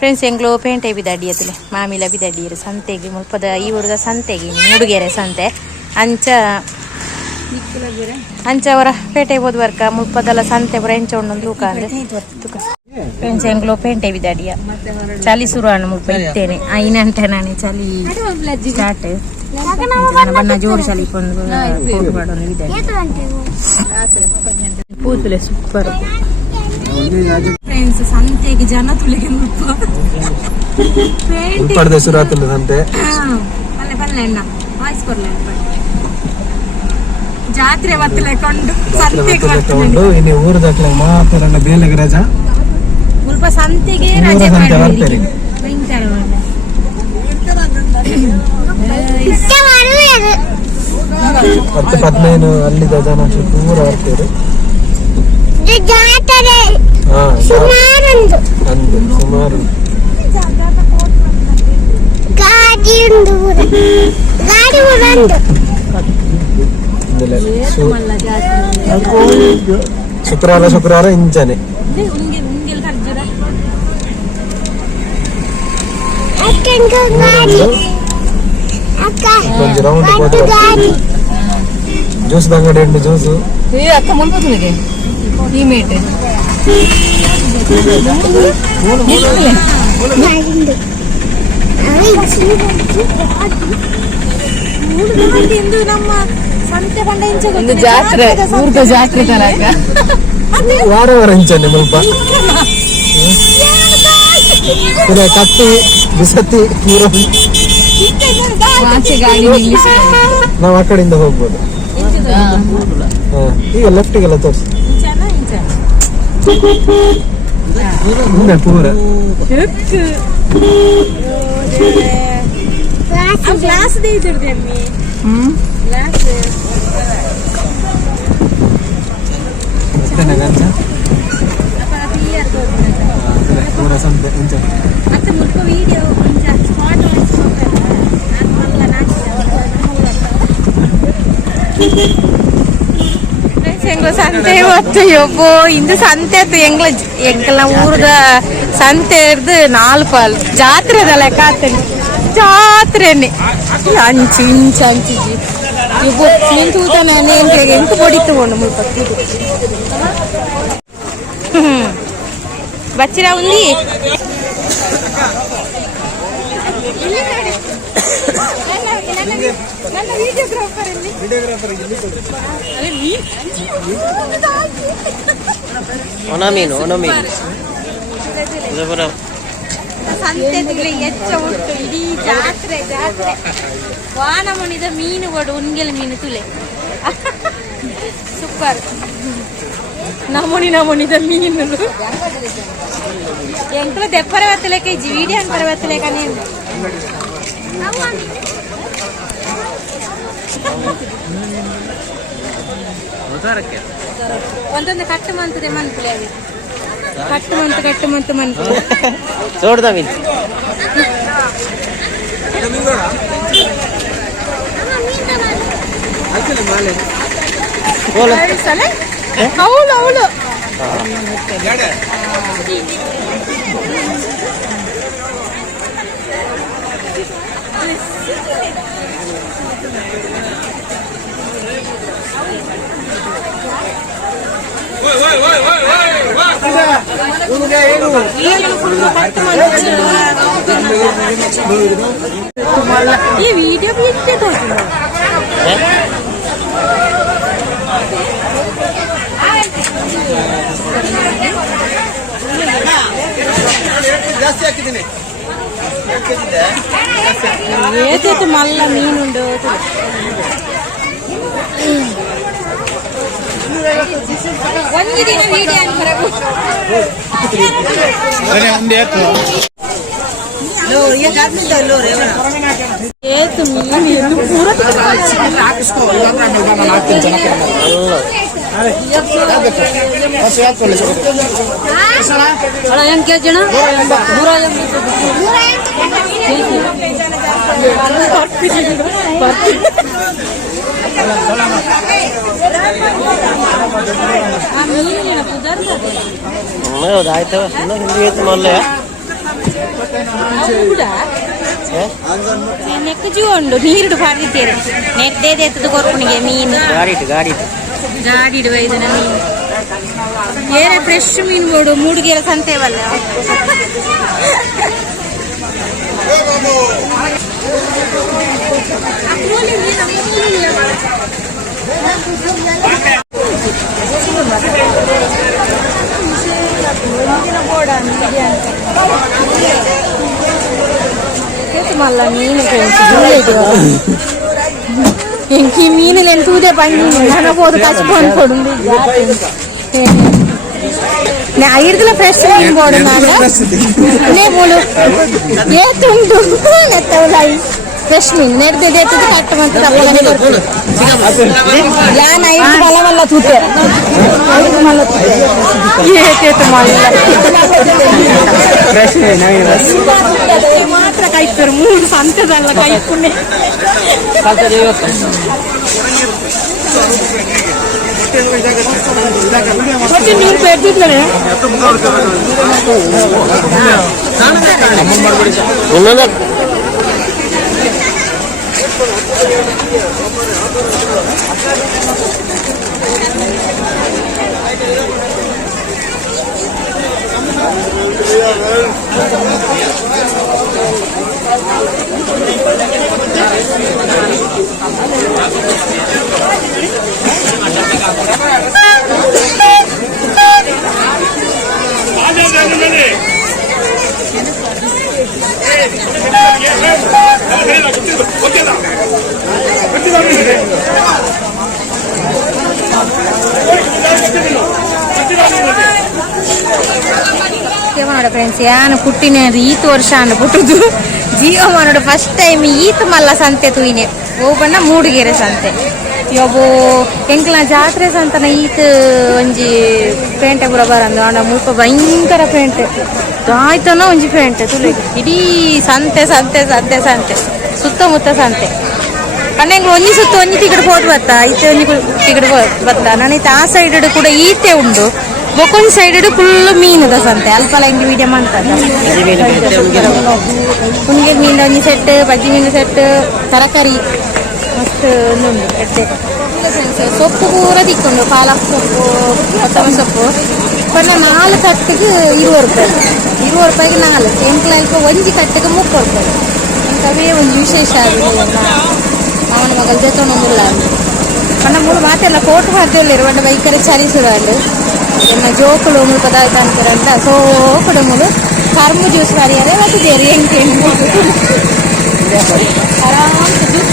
friends ಎಂಗ್ಲೋ ಪೇಂಟೆ ಬಿದ್ದಾಡಿ ಅತ್ತಲೆ ಮಾಮಿಲ ಬಿದ್ದಾಡಿಯರು ಸಂತೆಗೆ ಮುಲ್ಪದ ಈ ಊರದ ಸಂತೆಗೆ ಮೂಡುಗೆರೆ ಸಂತೆ ಅಂಚ ಅವರ ಪೇಟೆ ಹೋದ್ವರ್ಕ ಮುಲ್ಪದಲ್ಲ ಸಂತೆ ಬರ ಎಂಚ ಉಂಡು ತೂಕ ಅಂದ್ರೆ ಫ್ರೆಂಡ್ಸ್ ಎಂಗ್ಲೋ ಪೇಂಟೆ ಬಿದ್ದಾಡಿಯ ಚಳಿ ಶುರು ಹಣ್ಣು ಮುಲ್ಪ ಇತ್ತೇನೆ ಐನಂಟೆ ನಾನೇ ಚಳಿ ಸ್ಟಾರ್ಟ್ ಬಣ್ಣ ಜೋರು ಚಳಿ ಕೊಂಡು ಫೋಟೋ ಮಾಡೋದು ಬಿದ್ದಾಡಿ ಪೂತಲೆ ಸೂಪರ್ ಫ್ರೆಂಡ್ಸ್ ಸಂತೆಗೆ ಜನ ತುಳಿಗೆ ಮುಲ್ಪ ಸಂತೆ ಪಲ್ಲೆ ಪಲ್ಲೆ ಅಣ್ಣ ವಾಯ್ಸ್ ಕೊಡ್ಲೆ ಜಾತ್ರೆ ಬತ್ತಲೆ ಕೊಂಡು ಸಂತೆಗೆ ಬರ್ತಕೊಂಡು ಇನ್ನು ಊರದಕ್ಲೆ ಮಾತ್ರ ಬೇಲೆಗೆ ರಜಾ ಮುಲ್ಪ ಸಂತೆಗೆ ರಜೆ ಮಾಡ್ತಾರೆ ಭಯಂಕರ ಮತ್ತೆ 15 ಅಲ್ಲಿದ್ದ ಜನ ಪೂರ ಬರ್ತಾರೆ ಸುಮಾರು ಶುಕ್ರವಾರ ಇಂಚನೆ ಜ್ಯೂಸ್ ಅಂಗಡಿ ಉಂಟು ಜ್ಯೂಸು ಅಕ್ಕ ಮುಲ್ಪುತ್ತದೆ ಈ ಮೇಟೆ ನಮ್ಮ ಸಂತೆ ಬಂಡ ಇಂಚ ಜಾತ್ರೆ ಊರ್ದ ಜಾತ್ರೆ ತನಕ ವಾರ ಇಂಚನೆ ಮುಲ್ಪ ಕತ್ತಿ ಬಿಸತ್ತಿ ನಾವು ಆ ಕಡೆಯಿಂದ ಹೋಗ್ಬೋದು ಈಗ ಲೆಫ್ಟಿಗೆಲ್ಲ ತೋರಿಸಿ ಪೂರ ಗ್ಲಾಸ್ ಪೂರ ಸಂತೆ ಮತ್ತೆ ಮುಲ್ಪ ವಿಡಿಯೋ ಸಂತೆ ಇವತ್ತು ಯೊಬ್ಬೋ ಇಂದು ಸಂತೆ ಆಯ್ತು ಎಂಗ್ಲ ಊರದ ಸಂತೆ ಇರ್ದು 4 ಜಾತ್ರೆದ ಲೆಕ್ಕ ಆಗ್ತೇನೆ ಜಾತ್ರೆನೆ ಅಂಚಿ ಇಂಚ ಅಂಚಿಜಿ ಇಬ್ಬು ನಿಂತೂತಾನೆ ಎಂಟು పొడిತ್ತು ಉಂಡು ಮುಲ್ಪ ಬಚ್ಚಿರ ఉంది ಸಂತೆ ಹೆಚ್ಚ ಉಂಟು ಇಡೀ ಜಾತ್ರೆ ವಾನ ಮುನಿದ ಮೀನು ಕೊಡು ಉನ್ಗೆಲ್ ಮೀನು ತುಲೆ ಸೂಪರ್ ನಮೂನಿದ ಮೀನು ಎಂಕ್ಲು ದೆಪ್ಪರ ಬತ್ತಲೇಕ ವಿಡಿಯೋ ಅಂಕರ ಬತ್ತಲೇಕ ನೀನು ಒಂದೊಂದು ಕಟ್ಟು ಮಂತದೆ ಮನ್ಕುಲೆ ಅವಿ ಕಟ್ಟು ಮಂತು ಮನ್ಕುಲೆ చూడదా మీరు అవును ಈ ವಿಡಿಯೋ ಬಿಟ್ಟೆ ತೋರಿಸಿಲ್ಲ ಜಾಸ್ತಿ ಹಾಕಿದ್ದೀನಿ ಏತೈತೆ ಮಲ್ಲ ಮೀನುಂಡು ಒಂದು ದಿನ ವಿಡಿಯೋ ಅನ್ಕರಬೇಕು ಏತು ಮೀನು ಪೂರ ಹೆಂಗ್ ಕೆ ಜನ ಆಯ್ತವ ಹಿಂದಿ ಐತೆ ಮೊದಲೇ ನೆಕ್ಕಜಿ ಉಂಡು ನೀರು ಪಾಡಿದ್ದೀರಿ ನೆಡ್ಡೇದೆ ಎತ್ತದು ಕೊರ್ಪುಣಿಗೆ ಮೀನು ಗಾಡಿ ಇದನ್ನ ಮೀನು ಏನೇ ಫ್ರೆಶ್ ಮೀನು ಬೋಡು ಮೂಡಿಗೆರೆ ಸಂತೆವಲ್ಲ మళ్ళా నేను ఇంకీ మీను నేను తూదే పండి ననపోదు కచ్చిపోను కొడుంది ಐದಲ ಫ್ರೆಶ್ ಮೀನು ಬೋಡು ನೇ ಬೋಳು ಏತುಂಟು ನೆತ್ತವಲಾಯಿ ಫ್ರೆಶ್ ಮೀನು ನೆಡ್ದೆ ಕಟ್ಟು ಮಂತ ಯಾನ್ ಐದು ಮಲ್ಲ ಮಲ್ಲ ತೂತೆ ಐದು ಮಲ್ಲ ಏತೇತು ಮಲ್ಲ ಮಾತ್ರ ಕಾಯ್ತಾರೆ ಮೂರು ಸಂತದಲ್ಲ ಕಾಯ್ಕೊಂಡೆ ನೀರು ಬೆಳೆದಿದ್ದಾನೆ ಫ್ರೆಂಡ್ಸ್ ಯಾನು ಪುಟ್ಟಿನ ಈತ ವರ್ಷ ಅನ್ನ ಪುಟ್ಟದು ಜೀವ ಮಾಡೋಡು ಫಸ್ಟ್ ಟೈಮ್ ಈತ ಮಲ್ಲ ಸಂತೆ ತೂಯಿನೆ ಓಬಣ್ಣ ಮೂಡಿಗೆರೆ ಸಂತೆ ಯೋಬೋ ಎಂಕ್ಲ ಜಾತ್ರೆ ಸಂತನ ಈತ ಒಂಜಿ ಪೇಂಟೆ ಪೂರ ಬರಂದು ಆಂಡ ಮುಲ್ಪ ಭಯಂಕರ ಪೇಂಟೆ ಆಯ್ತನೋ ಒಂಜಿ ಪೇಂಟೆ ತುಳಿಗೆ ಇಡೀ ಸಂತೆ ಸಂತೆ ಸಂತೆ ಸಂತೆ ಸುತ್ತಮುತ್ತ ಸಂತೆ ಕಣ್ಣೆಂಗ್ಳು ಒಂಜಿ ಸುತ್ತ ಒಂಜಿ ಟಿಕೆಟ್ ಹೋದ್ ಬತ್ತಾ ಈತ ಒಂಜಿ ಟಿಕೆಟ್ ಬತ್ತಾ ನಾನೈತ ಆ ಸೈಡ್ ಕೂಡ ಈತೆ ಉಂಡು ಬೊಕೊಂದು ಸೈಡ್ ಫುಲ್ ಮೀನದ ಸಂತೆ ಅಲ್ಪಲ ಹಿಂಗೆ ವಿಡಿಯೋ ಮಾಡ್ತಾರೆ ಕುಣಿಗೆ ಮೀನು ಒಂಜಿ ಸೆಟ್ ಬಜ್ಜಿ ಮೀನು ಸೆಟ್ ತರಕಾರಿ ಮಸ್ತ್ ಒಂದುಂಡು ಎಡ್ಡೆ ಸೊಪ್ಪು ಪೂರ ತಿಕ್ಕೊಂಡು ಪಾಲಕ್ ಸೊಪ್ಪು ಕೊತ್ತಂಬರಿ ಸೊಪ್ಪು ಪನ್ನ 4 ಕಟ್ಟಿಗೆ 20 ರೂಪಾಯಿ 20 ರೂಪಾಯಿಗೆ 4 ಎಂಕ್ಲ ಒಂಜಿ ಕಟ್ಟಿಗೆ 30 ರೂಪಾಯಿ ಇಂಥವೇ ಒಂದು ವಿಶೇಷ ಆಗಿದೆ ಅವನ ಮಗಳ ಜೊತೆ ಒಂದಿಲ್ಲ ಪನ್ನ 3 ಮಾತೆಲ್ಲ ಫೋಟೋ ಹಾಕ್ತಿಲ್ಲ ಬಣ್ಣ ಬೈಕರೆ ಚಲಿಸುವುದು ಎನ್ನ ಜೋಕುಳು ಪದಾರ್ಥ ಅಂತೀರಂತ ಸೋ ಕುಡುಮುಲು ಕರ್ಮು ಜ್ಯೂಸ್ ಮಾರಿಯಾರೆ ಮತ್ತು ಬೇರೆ ಹೆಂಗೆ ಆರಾಮ್ ಜ್ಯೂಸ್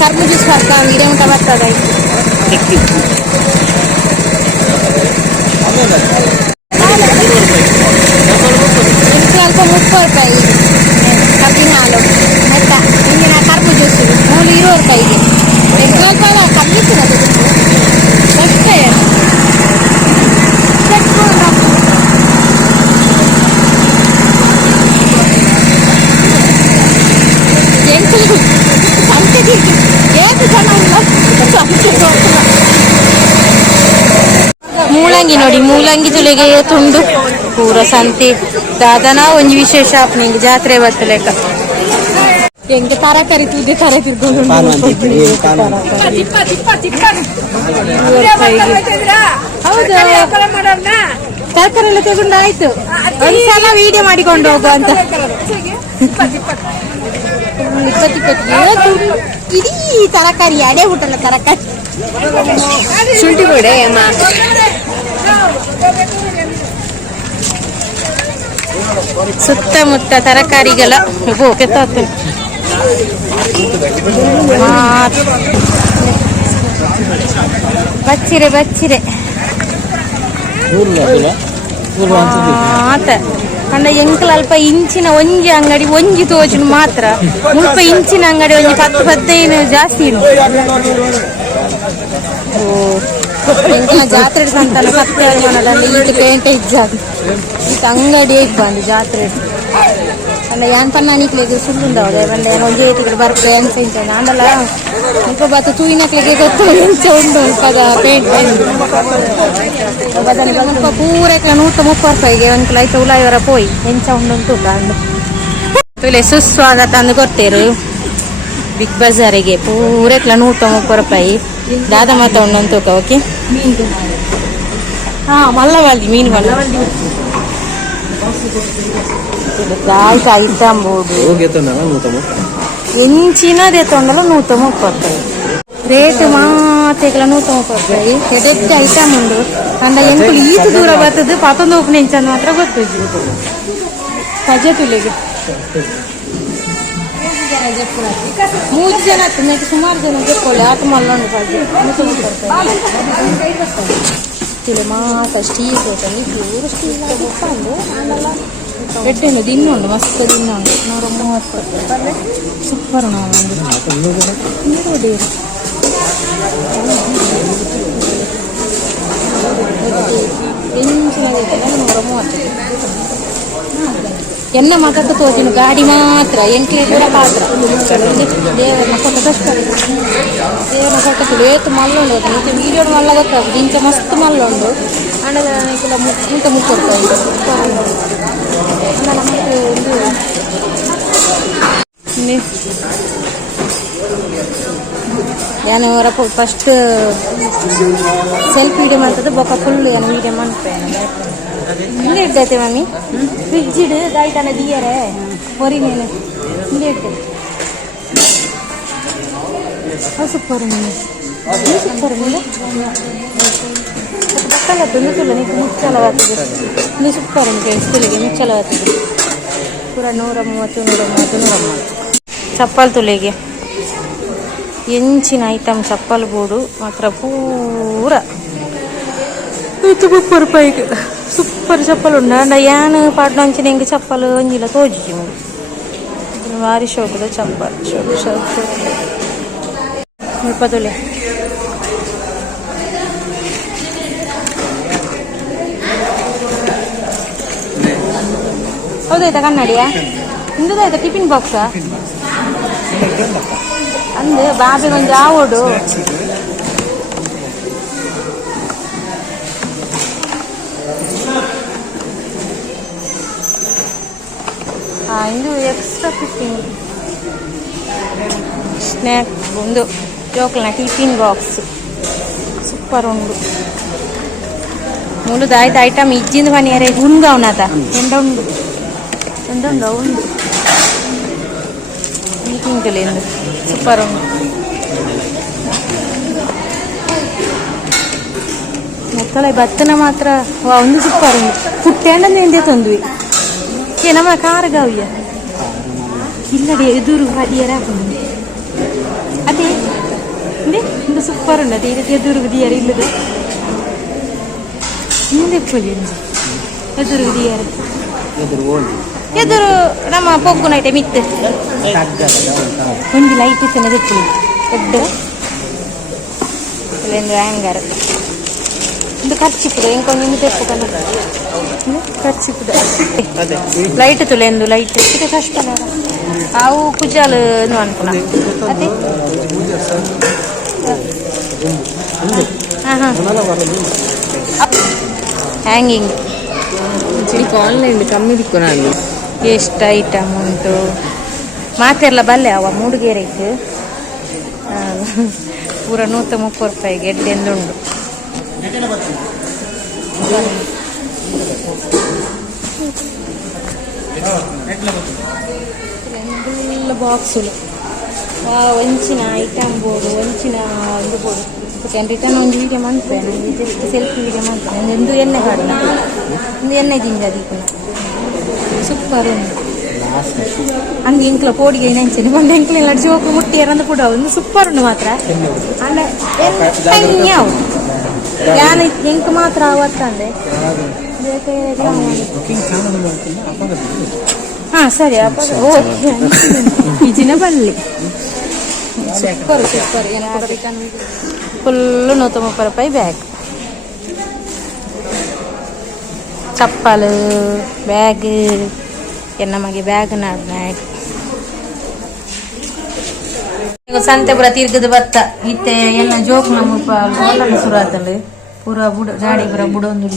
ಕರ್ಮು ಜ್ಯೂಸ್ ಬರ್ತಾ ಇಡೇ ಊಟ ಬರ್ತದೆ ಸ್ವಲ್ಪ 30 ರೂಪಾಯಿ ಕಬ್ಬಿನ ಹಾಲು ಮೆತ್ತ ಹಿಂದಿನ ಕರ್ಮು ಜ್ಯೂಸ್ ಮೂಲು 20 ರೂಪಾಯಿಗೆ ಸ್ವಲ್ಪ ಕಮ್ಮಿತ್ತು ಅದು ಅಷ್ಟೇ ಸಂತೆಗೆ ಏಕೆ ಜನ ಇಲ್ಲ ಮೂಲಂಗಿ ನೋಡಿ ಮೂಲಂಗಿ ತುಳಿಗೆ ತುಂಡು ಪೂರ ಸಂತೆ ದಾದನ ಒಂಜಿ ವಿಶೇಷ ನಿಂಗೆ ಜಾತ್ರೆ ಬತ್ತ ಲೆಕ್ಕ ಹೆಂಗೆ ತರಕಾರಿ ತುದ್ದೆ ತರ ತಿರ್ಕೊಂಡು ತರಕಾರಿ ಎಲ್ಲ ತಗೊಂಡು ಆಯ್ತು ಒಂದ್ಸಲ ವಿಡಿಯೋ ಮಾಡಿಕೊಂಡು ಹೋಗುವ ಅಂತ 20 ಇಡೀ ತರಕಾರಿ ಅಡೆ ಊಟಲ್ಲ ತರಕಾರಿ ಶುಂಠಿ ಗೋಡೆ ಅಮ್ಮ ಸುತ್ತಮುತ್ತ ತರಕಾರಿಗಳ ಬಚ್ಚಿರೆ ಬಚ್ಚಿರೆ ಆತ ಅಂಡ ಎಂಕಲ್ ಅಲ್ಪ ಇಂಚಿನ ಒಂಜಿ ಅಂಗಡಿ ಒಂಜಿ ತೋಜುನು ಮಾತ್ರ ಮುಲ್ಪ ಇಂಚಿನ ಅಂಗಡಿ ಒಂಜಿ 10-15 ಜಾಸ್ತಿ ಉಂಟು ಎಂಕಲ್ನ ಜಾತ್ರೆ ಸಂತಾನ 10 ಮನದಲ್ಲಿ ಈತ ಪೇಂಟೆ ಇಜ್ಜಾದು ಈತ ಅಂಗಡಿ ಬಂದು ಜಾತ್ರೆ ಅಲ್ಲ ಯಾನ್ ಪನ್ನ ನಿಕ್ಲಿಗೆ ಸುಳ್ಳುಂದವದೆ ಬಂದೆ ಒಂದು ಏತಿಗೆ ಬರ್ಪೆ ಅಂತ ಅಂದಲ್ಲ ಮುಲ್ಪ ಬತ್ತು ತೂಯಿನಕ್ಲಿಗೆ ಗೊತ್ತು ಎಂಚ ಉಂಡು ಪದ ಪೇಂಟ್ ಮುಲ್ಪ ಪೂರಕ್ಕೆ 130 ರೂಪಾಯಿಗೆ ಒಂದು ಲೈಟ್ ಉಲಾಯವರ ಪೋಯಿ ಎಂಚ ಉಂಟು ಕಂಡು ತುಲೆ ಸುಸ್ವಾಗತ ಅಂದು ಕೊಡ್ತೇರು ಬಿಗ್ ಬಜಾರಿಗೆ ಪೂರಕ್ಕೆ 130 ರೂಪಾಯಿ ದಾದ ಮಾತ ಉಂಡು ತೂಕ ಓಕೆ ಹಾ ಮಲ್ಲವಲ್ಲಿ ಮೀನು ಮಲ್ಲವಲ್ಲಿ ಆಯ್ತು ಐಟಂಬೋದು ಎಂಚಿನದೇ ತೊಂದಲ 130 ರೂಪಾಯಿ ರೇಟ್ ಮಾತೆಗಳ 130 ರೂಪಾಯಿ ಎಡೆಟ್ ಐಟಮ್ ಉಂಡು ಅಂದ ಎಂಕುಲು ಈತು ದೂರ ಬರ್ತದೆ ಪತ್ತೊಂದು ಓಪನ್ ಎಂಚಂದು ಮಾತ್ರ ಗೊತ್ತಿದ್ದು ಸಜ್ಜೆ ತುಳಿಗೆ 3 ಜನ ನೆಟ್ಟು ಸುಮಾರು ಜನ ಜೊಕ್ಕೊಳ್ಳಿ ಆಟ ಮಲ್ಲೊಂಡು ಸಜ್ಜೆ 130 ರೂಪಾಯಿ ತಿಳಿ ಮಾತ ಸ್ಟೀಲ್ ಹೋಟೆಲ್ ಪೂರ ಸ್ಟೀಲ್ ಉಪ್ಪಂದು ಆಮೇಲೆ ಎಡ್ಡೆಣ್ಣು ದಿನ್ನುಂಡು ಮಸ್ತ್ ದಿನ್ನುಂಡು 130 ರೂಪಾಯಿ ಸೂಪರ್ ನೋಡಿ ಎಂಚಿನದೈತೆ 130 ಎಣ್ಣೆ ಮಾತಾಡ್ತಾ ತೋಚಿನ ಗಾಡಿ ಮಾತ್ರ ಎಂಟ್ಲಿ ಕೂಡ ಪಾತ್ರ ದೇವರನ್ನ ಕೊಟ್ಟ ಕಷ್ಟ ದೇವರನ್ನ ಕೊಟ್ಟು ಏತು ಮಲ್ಲುಂಡು ನಿಂಚೆ ವೀಡಿಯೋ ಮಲ್ಲ ಗೊತ್ತಾಗ್ತದೆ ಇಂಚೆ ಮಸ್ತ್ ಮಲ್ಲುಂಡು ಹಣದ ಇಂತ 30 ರೂಪಾಯಿ ಮತ್ತೆ ಒಂದು ನಾನು ಫಸ್ಟ್ ಸೆಲ್ಫ್ ವೀಡಿಯೋ ಮಾಡ್ತದೆ ಬೊಕ್ಕ ಫುಲ್ ಏನು ವೀಡಿಯೋ ಮಾಡ್ತೇನೆ ಹಿಂಗೆ ಇಡ್ತೈತೆ ಮಮ್ಮಿ ಫ್ರಿಡ್ಜ್ ಇಡು ಗಾಯ್ತಾನ ದಿಯರೆ ಹೊರಿ ಮೇಲೆ ಹಿಂಗೆ ಇಡ್ತೇವೆ ಸೂಪರ್ ಮೀನು ಸೂಪರ್ ಮೀನು ಬಕ್ಕಲ್ಲ ತುಂಬಿಲ್ಲ ನೀವು ಮುಚ್ಚಲವಾಗ್ತದೆ ನೀವು ಸೂಪರ್ ಉಂಟು ಸ್ಕೂಲಿಗೆ ಮುಚ್ಚಲವಾಗ್ತದೆ ಪೂರ 130 ಚಪ್ಪಲ್ ತುಳಿಗೆ ಎಂಚಿನ ಐಟಮ್ ಚಪ್ಪಲ್ ಬೋರ್ಡು ಮಾತ್ರ ಪೂರ 130 ರೂಪಾಯಿಗೆ ಸೂಪರ್ ಚಪ್ಪಲ್ ಉಂಡ ಅಂಡ ಯಾನ್ ಪಾಡ್ನಂಚಿನ ಹೆಂಗೆ ಚಪ್ಪಲ್ ಒಂಜಿಲ್ಲ ತೋಜಿ ಭಾರಿ ಶೋಕದ ಚಪ್ಪಲ್ ಶೋಕ್ ಸ್ವಲ್ಪ ತುಳಿ ಹೌದಾಯ್ತಾ ಕನ್ನಡಿಯಾ ಇಂದುದಾಯ್ತಾ ಟಿಫಿನ್ ಬಾಕ್ಸಾ ಅಂದು ಬಾಬಿಗೆ ಒಂದು ಆವೋಡು ಇದು ಎಕ್ಸ್ಟ್ರಾ 15 ಸ್ನ್ಯಾಕ್ ಒಂದು ಜೋಕ್ಲನ ಟಿಫಿನ್ ಬಾಕ್ಸ್ ಸೂಪರ್ ಉಂಡು ಮುಳುದಾಯ್ತು ಐಟಮ್ ಇಜ್ಜಿಂದು ಮನೆಯರೆ ಉಂಡು ಅವನತ ಎಂಡ ಉಂಡು ಎಂಡುಂಡು ಉಂಡು ಈಗಿಂಕಲೆಂದು ಸೂಪರ್ ಉಂಡು ಮಕ್ಕಳ ಭತ್ತನ ಮಾತ್ರ ಒಂದು ಸೂಪರ್ ಉಂಡು ಪುಟ್ಟೆಂಡನ್ನು ಎಂದೇ ತಂದ್ವಿ ನಮ್ಮ ಕಾರಗಾವ್ಯ ಇಲ್ಲಡಿ ಎದುರು ಹದಿಯರ ಅದೇ ಇಂದು ಸೂಪರ್ ಉಂಡು ಅದೇ ಇದಕ್ಕೆ ಎದುರು ದಿಯರ ಇಲ್ಲದ ಹಿಂದೆ ಎದುರು ದಿಯರ ಎದುರು ನಮ್ಮ ಪೊಗ್ಗುನ ಐತೆ ಮಿತ್ತೆ ಒಂದು ಲೈಟ್ ಇತ್ತು ದೆಪ್ಪು ದೊಡ್ಡ ಇಲ್ಲೊಂದು ಹ್ಯಾಂಗರ್ ಒಂದು ಖರ್ಚಿಪ್ಪುದು ಇಂಕೊಂದು ತೆಪ್ಪು ಕಣ ಖರ್ಚಿಪ್ಪುದು ಲೈಟ್ ತುಲೆಂದು ಲೈಟ್ ಇದು ಕಷ್ಟ ಅವು ಕುಜಾಲು ಅನ್ಕೊಳ ಅದೇ ಹಾಂ ಹಾಂ ಹ್ಯಾಂಗಿಂಗ್ ಆನ್ಲೈನ್ ಕಮ್ಮಿ ದಿಕ್ಕು ನಾನು ಎಷ್ಟು ಐಟಮ್ ಉಂಟು ಮಾತೆಲ್ಲ ಬಲ್ಲೆ ಅವ ಮೂಡುಗೆರೆಗೆ ಪೂರ 130 ರೂಪಾಯಿಗೆ ಎಡ್ಡೆಂದುಂಡು ಎಲ್ಲ ಬಾಕ್ಸುಲು ಒಂಚಿನ ಐಟಮ್ ಬೋರ್ಡು ಒಂಚಿನ ಇದು ಬೋರ್ಡು ರಿಟರ್ನ್ ಒಂದು ವೀಡಿಯೋ ಮಾಡ್ತೇನೆ ಜಸ್ಟ್ ಸೆಲ್ಫಿ ವೀಡಿಯೋ ಮಾಡ್ತೇನೆ ಒಂದು ಎಣ್ಣೆ ಕಾಡಿನ ಒಂದು ಎಣ್ಣೆ ದಿಂಜ ಅದೀಪನ ಸೂಪರ್ ಉಂಟು ಹಂಗೆ ಎಂಕ್ಲ ಪೋಡಿಗೆ ನೆಂಚನೆ ಒಂದು ಎಂಕ್ಲೆಲ್ಲ ಜೋಕು ಮುಟ್ಟಿ ಯಾರಂದು ಕೂಡ ಒಂದು ಸೂಪರ್ ಉಂಡು ಮಾತ್ರ ಅಂದ್ರೆ ಯಾವು ಯಾನ ಎಂಕ್ ಮಾತ್ರ ಅವತ್ತಂದೆ ಹಾಂ ಸರಿ ಓಕೆ ಈಜಿನ ಬಲ್ಲಿ ಸೂಪರ್ ಸೂಪರ್ ಫುಲ್ಲು 130 ರೂಪಾಯಿ ಬ್ಯಾಗ್ ಚಪ್ಪಲ್ ಬ್ಯಾಗ್ ನಮಗೆ ಬ್ಯಾಗ್ ನಾಡ್ ಈಗ ಸಂತೆ ಪೂರ ತಿರ್ಗದ ಬತ್ತ ಇತ್ತೆ ಎಲ್ಲ ಜೋಕ್ ನಮ್ಮ ಹೋಟೆಲ್ ಶುರು ಆತಲ್ಲ ಪೂರ ಬುಡ ಗಾಡಿ ಪೂರ ಬುಡೊಂದು